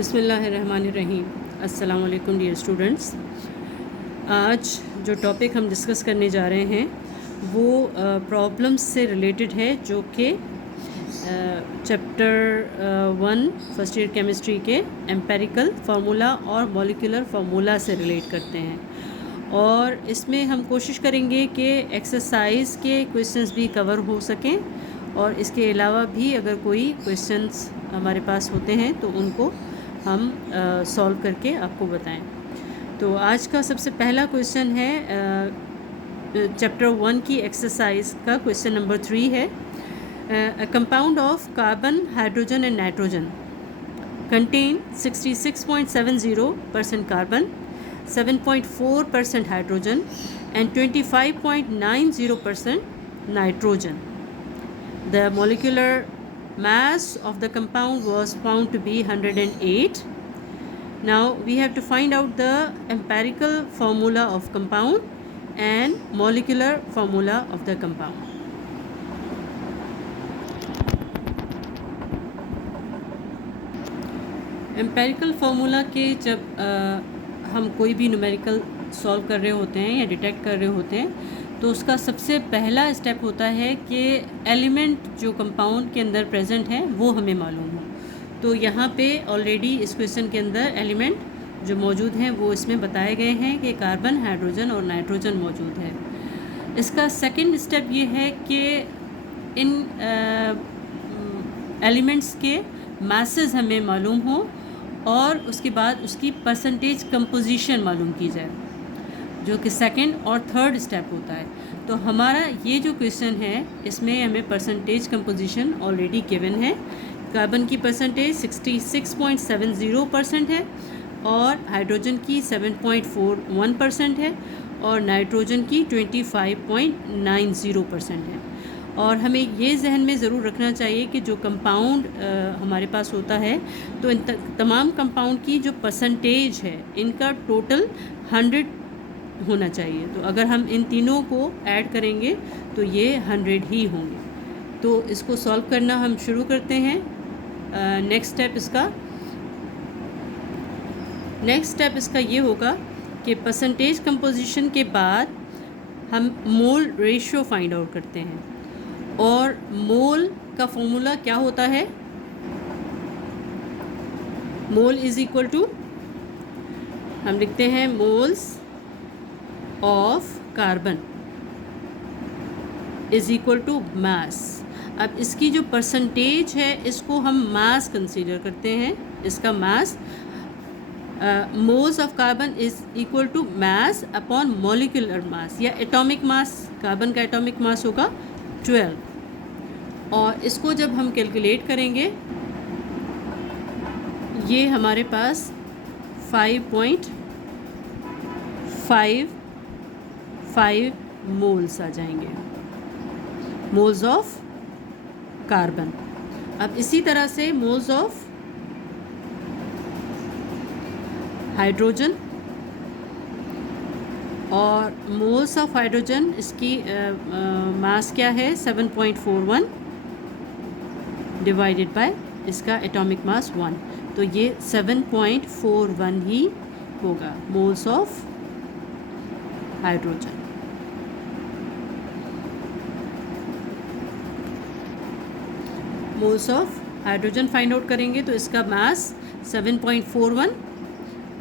बिस्मिल्लाहिर्रहमानिर्रहीम। अस्सलाम वालेकुम डियर स्टूडेंट्स। आज जो टॉपिक हम डिस्कस करने जा रहे हैं वो प्रॉब्लम्स से रिलेटेड है, जो कि चैप्टर 1 फर्स्ट ईयर केमिस्ट्री के एम्पेरिकल फार्मूला और मॉलिक्यूलर फार्मूला से रिलेट करते हैं। और इसमें हम कोशिश करेंगे कि एक्सरसाइज के क्वेश्चंस भी कवर हो सकें, और इसके अलावा भी अगर कोई क्वेश्चंस हमारे पास होते हैं तो उनको हम सॉल्व करके आपको बताएं। तो आज का सबसे पहला क्वेश्चन है चैप्टर 1 की एक्सरसाइज का क्वेश्चन नंबर 3 है। A compound of carbon, hydrogen and nitrogen contain 66.70% carbon, 7.4% hydrogen and 25.90% nitrogen. The molecular mass of the compound was found to be 108. Now we have to find out the empirical formula of compound and molecular formula of the compound. Empirical formula के जब हम कोई भी numerical solve कर रहे होते हैं या डिटेक्ट कर रहे होते हैं, तो उसका सबसे पहला स्टेप होता है कि एलिमेंट जो कंपाउंड के अंदर प्रेजेंट है वो हमें मालूम हो। तो यहाँ पे ऑलरेडी इस क्वेश्चन के अंदर एलिमेंट जो मौजूद हैं वो इसमें बताए गए हैं कि कार्बन, हाइड्रोजन और नाइट्रोजन मौजूद है। इसका सेकंड स्टेप ये है कि इन एलिमेंट्स के मासेस हमें मालूम हो और उसके बाद उसकी परसेंटेज कंपोजिशन मालूम की जाए, जो कि सेकंड और थर्ड स्टेप होता है। तो हमारा ये जो क्वेश्चन है इसमें हमें परसेंटेज कंपोजिशन ऑलरेडी गिवन है। कार्बन की परसेंटेज 66.70% है और हाइड्रोजन की 7.41% है और नाइट्रोजन की 25.90% है। और हमें ये जहन में ज़रूर रखना चाहिए कि जो कंपाउंड हमारे पास होता है, तो इन तमाम कंपाउंड की जो परसेंटेज है इनका टोटल 100 होना चाहिए। तो अगर हम इन तीनों को ऐड करेंगे तो ये 100 ही होंगे। तो इसको सॉल्व करना हम शुरू करते हैं। नेक्स्ट स्टेप इसका ये होगा कि परसेंटेज कंपोजिशन के बाद हम मोल रेशियो फाइंड आउट करते हैं। और मोल का फॉर्मूला क्या होता है? मोल इज़ इक्वल टू, हम लिखते हैं moles of carbon is equal to mass. अब इसकी जो परसेंटेज है इसको हम मास कंसीडर करते हैं। इसका mass moles of carbon is equal to mass upon molecular mass या एटॉमिक मास। कार्बन का एटॉमिक मास होगा 12, और इसको जब हम कैलकुलेट करेंगे ये हमारे पास 5.55 मोल्स आ जाएंगे, मोल्स ऑफ कार्बन। अब इसी तरह से मोल्स ऑफ हाइड्रोजन और मोल्स ऑफ हाइड्रोजन, इसकी मास क्या है? 7.41 डिवाइडेड बाय इसका एटॉमिक मास 1। तो ये 7.41 ही होगा moles of hydrogen. Moles of hydrogen find out करेंगे तो इसका मास 7.41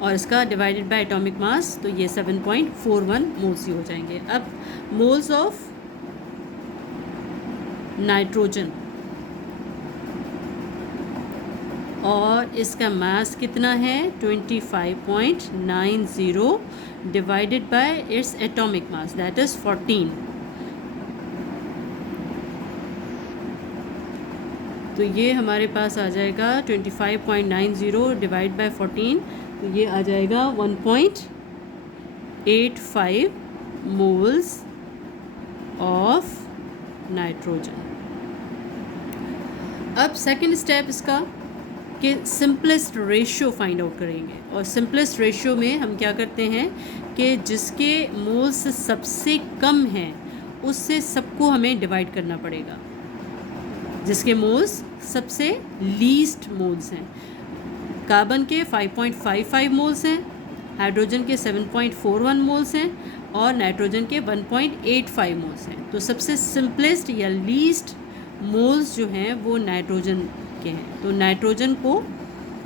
और इसका डिवाइडेड बाय एटॉमिक मास, तो ये 7.41 मोल्स ही हो जाएंगे। अब मोल्स ऑफ नाइट्रोजन, और इसका मास कितना है? 25.90 divided by its atomic mass, that is 14। तो ये हमारे पास आ जाएगा 25.90 डिवाइड बाय 14, तो ये आ जाएगा 1.85 मोल्स ऑफ नाइट्रोजन। अब सेकंड स्टेप इसका कि सिंपलेस्ट रेशियो फाइंड आउट करेंगे। और सिंपलेस्ट रेशियो में हम क्या करते हैं कि जिसके मोल्स सबसे कम हैं उससे सबको हमें डिवाइड करना पड़ेगा। जिसके मोल्स सबसे लीस्ट मोल्स हैं, कार्बन के 5.55 मोल्स हैं, हाइड्रोजन के 7.41 मोल्स हैं और नाइट्रोजन के 1.85 मोल्स हैं। तो सबसे सिंपलेस्ट या लीस्ट मोल्स जो हैं वो नाइट्रोजन के हैं। तो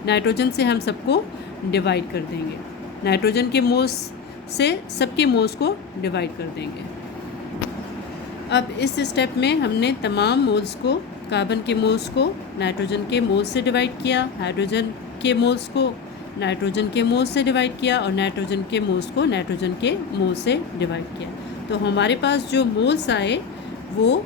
नाइट्रोजन से हम सबको डिवाइड कर देंगे, नाइट्रोजन के मोल्स से सबके मोल्स को डिवाइड कर देंगे। अब इस स्टेप में हमने तमाम मोल्स को, कार्बन के मोल्स को नाइट्रोजन के मोल्स से डिवाइड किया, हाइड्रोजन के मोल्स को नाइट्रोजन के मोल्स से डिवाइड किया और नाइट्रोजन के मोल्स को नाइट्रोजन के मोल्स से डिवाइड किया। तो हमारे पास जो मोल्स आए वो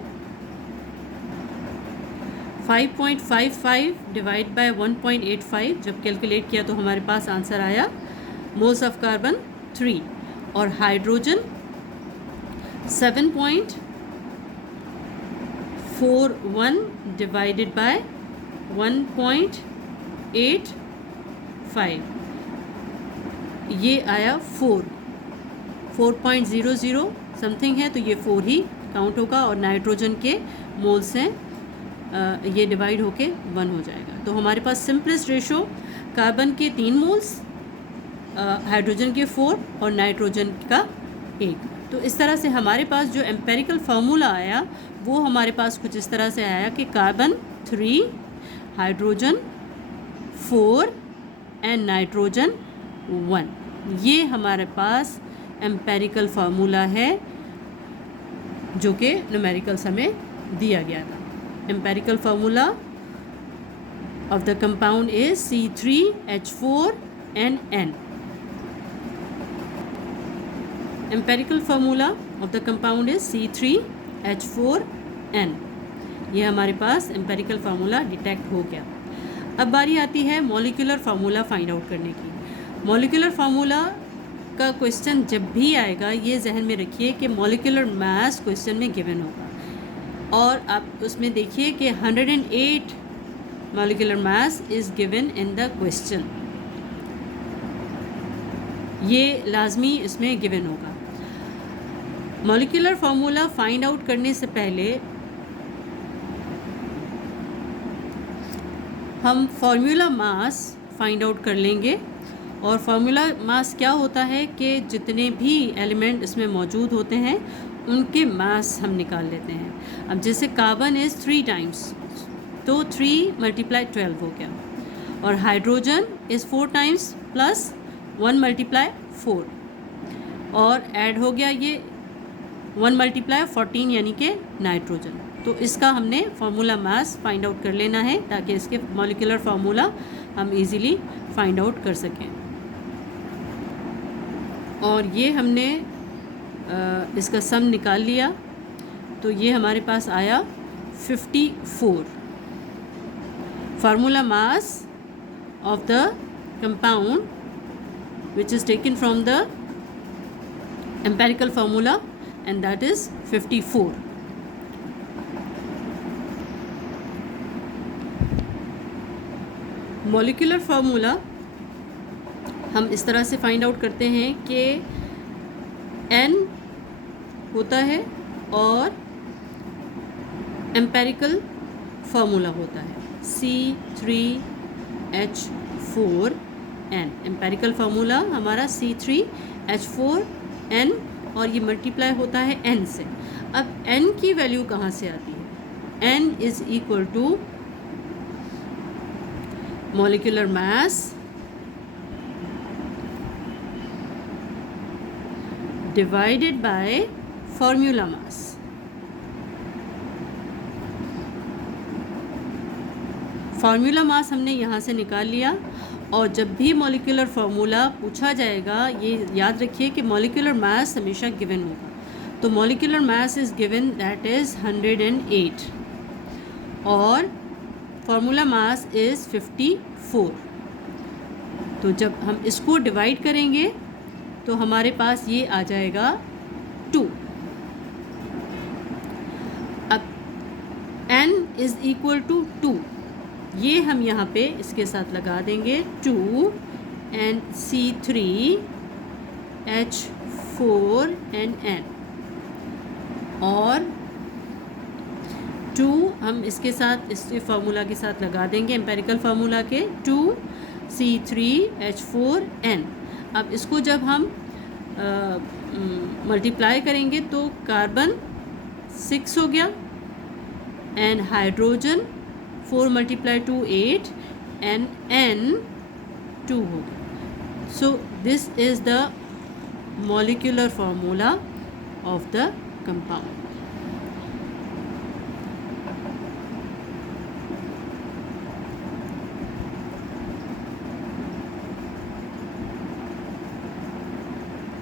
5.55 डिवाइड बाय 1.85 जब कैलकुलेट किया तो हमारे पास आंसर आया मोल्स ऑफ कार्बन 3 और हाइड्रोजन 7.41 डिवाइडेड बाय 1.85 ये आया 4.00 समथिंग है, तो ये 4 ही काउंट होगा और नाइट्रोजन के मोल्स हैं ये डिवाइड होके 1 हो जाएगा। तो हमारे पास सिंपलेस्ट रेशो कार्बन के 3 मोल्स, हाइड्रोजन के 4 और नाइट्रोजन का 1। तो इस तरह से हमारे पास जो एम्पेरिकल फार्मूला आया वो हमारे पास कुछ इस तरह से आया कि कार्बन 3, हाइड्रोजन 4 एंड नाइट्रोजन 1। ये हमारे पास एम्पेरिकल फार्मूला है जो कि न्यूमेरिकल्स हमें दिया गया था। Empirical formula of the compound is C3H4NN. Empirical formula of the compound is C3H4N. ये हमारे पास एम्पेरिकल फार्मूला डिटेक्ट हो गया। अब बारी आती है मॉलिक्यूलर फार्मूला फाइंड आउट करने की। मॉलिक्यूलर फार्मूला का क्वेश्चन जब भी आएगा ये जहन में रखिए कि मॉलिक्यूलर मास क्वेश्चन में गिवन होगा और आप उसमें देखिए कि 108 molecular mass is given in the question, ये लाजमी इसमें गिवन होगा। मॉलिक्यूलर फार्मूला फाइंड आउट करने से पहले हम फार्मूला मास फाइंड आउट कर लेंगे और फार्मूला मास क्या होता है कि जितने भी एलिमेंट इसमें मौजूद होते हैं उनके मास हम निकाल लेते हैं। अब जैसे कार्बन इज़ 3 टाइम्स तो 3 × 12 हो गया और हाइड्रोजन इज़ 4 टाइम्स प्लस 1 × 4 और ऐड हो गया ये 1 × 14 यानी कि नाइट्रोजन। तो इसका हमने फार्मूला मास फाइंड आउट कर लेना है ताकि इसके मॉलिक्यूलर फार्मूला हम इजीली फाइंड आउट कर सकें। और ये हमने इसका सम निकाल लिया तो ये हमारे पास आया 54। Formula mass of the compound which is taken from the empirical formula and that is 54. Molecular formula हम इस तरह से फाइंड आउट करते हैं कि N होता है और एम्पेरिकल फार्मूला होता है C3H4N। एम्पेरिकल फार्मूला हमारा C3H4N और ये मल्टीप्लाई होता है N से। अब N की वैल्यू कहाँ से आती है? N is equal to molecular mass divided by formula mass. Formula mass हमने यहाँ से निकाल लिया और जब भी मॉलिक्यूलर फार्मूला पूछा जाएगा ये याद रखिए कि मॉलिक्यूलर मास हमेशा गिवन होगा। तो molecular mass is given that is 108 और फार्मूला मास इज़ 54। तो जब हम इसको डिवाइड करेंगे तो हमारे पास ये आ जाएगा 2। अब n इज़ इक्वल टू 2 ये हम यहाँ पे इसके साथ लगा देंगे 2 and C3H4N और 2 हम इसके साथ इस फार्मूला के साथ लगा देंगे एम्पेरिकल फार्मूला के 2 C3H4N। अब इसको जब हम मल्टीप्लाई करेंगे तो कार्बन 6 हो गया and hydrogen 4 multiply 2 8 and N 2 हो गया। So this is the molecular formula of the compound.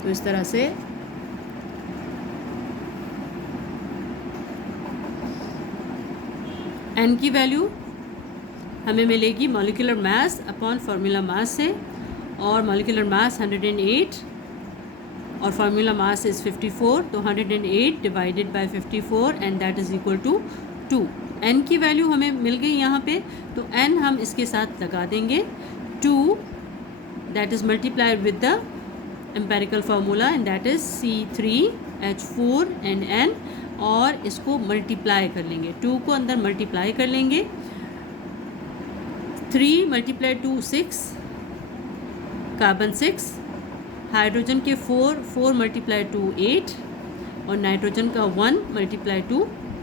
तो इस तरह से N की वैल्यू हमें मिलेगी molecular mass upon formula mass से, और मॉलिक्यूलर मास 108 और फार्मूला मास इज़ 54, तो 108 divided by 54 and that is equal to 2। N की वैल्यू हमें मिल गई यहाँ पे, तो N हम इसके साथ लगा देंगे 2, that is multiplied with the empirical formula and that is C3H4 and N, और इसको मल्टीप्लाई कर लेंगे, 2 को अंदर मल्टीप्लाई कर लेंगे। 3 मल्टीप्लाई 2 6, कार्बन 6, हाइड्रोजन के 4 मल्टीप्लाई 2 8 और नाइट्रोजन का 1 मल्टीप्लाई 2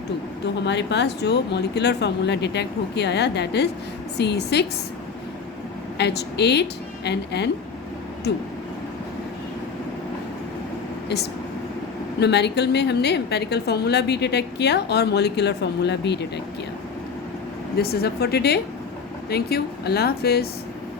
2। तो हमारे पास जो मॉलिक्यूलर फार्मूला डिटेक्ट होके आया that is C6H8 and N2। इस न्यूमेरिकल में हमने एम्पेरिकल फार्मूला भी डिटेक्ट किया और मॉलिक्यूलर फार्मूला भी डिटेक्ट किया। This is up for today. Thank you. Allah हाफिज़।